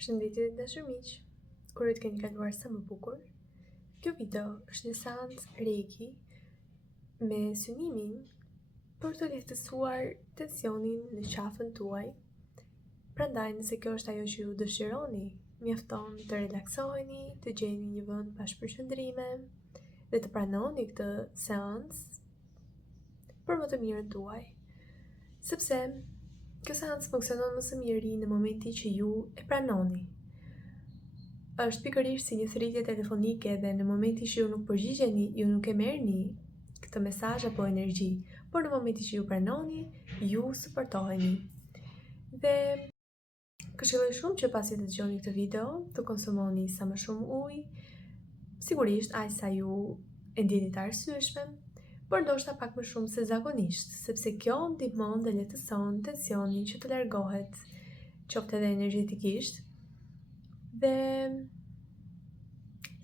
Përshëndetje të dashur miq, kur të keni kaluar sa më bukur. Kjo video është një seancë Reiki me synimin për të lehtësuar tensionin në qafën tuaj. Prandaj, nëse kjo është ajo që ju dëshironi, mjafton të relaksoheni, të gjeni një vend pa shpërqendrime dhe të pranoni këtë seancë për më të mirën tuaj. Sepse kjo seancë funksionon më së miri në momentin që ju e pranoni. Është pikërisht si një thërritje telefonike dhe në momentin që ju nuk përgjigjeni, ju nuk e merrni këtë mesazh apo energji, por në momentin që ju pranoni, ju suportoheni. Dhe këshilloj shumë që pasi të dëgjoni këtë video, të konsumoni sa më shumë ujë, sigurisht aq sa ju e ndjeni të arsyeshme, por ndoshta pak më shumë se zakonisht, sepse kjo ndihmon dhe lehtëson tensionin që të largohet, qoftë edhe energjetikisht. Dhe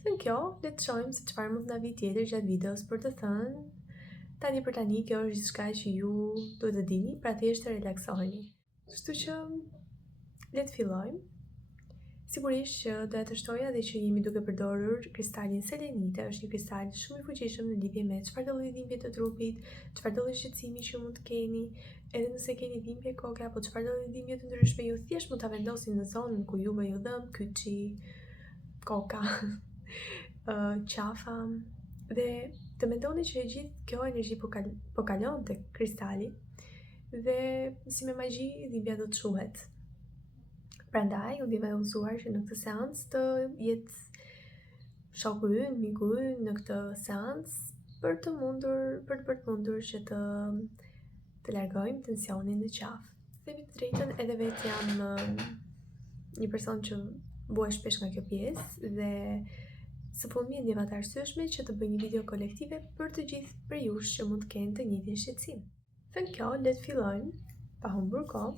thënë kjo, le të shohim se çfarë mund na vi tjetër gjatë videos për të thënë. Tani për tani kjo është diçka që ju duhet të dini, pra thjesht të relaksoheni. Kështu që le të fillojmë. Sigurisht që do të shtoja dhe që jemi duke përdorur kristalin selenite, është një kristal shumë i fuqishëm në lidhje me çfarëdo lloj dhimbje të trupit, çfarëdo lloj shqetësimi që mund të keni, edhe nëse keni dhimbje koke apo çfarëdo lloj dhimbje të ndryshme, ju thjesht mund ta vendosni në zonën ku juve ju dhëm, kyçi, koka, qafa, dhe të mendoni që gjithë kjo energji po kalon tek kristali dhe si me magji dhimbja do të shuhet. Prandaj, u ndihmë mësuar që në këtë seancë të jetë shoku ynë, miku ynë në këtë seancë për të mundur që të largojmë tensionin në qafë. Dhe me të drejtën edhe vetë jam një person që vuaj shpesh nga kjo pjesë dhe së fundmi ndjeva të arsyeshme që të bëj një video kolektive për të gjithë për jush që mund të kenë të njëjtin shqetësim. Thënë kjo, le të fillojmë pa humbur kohë.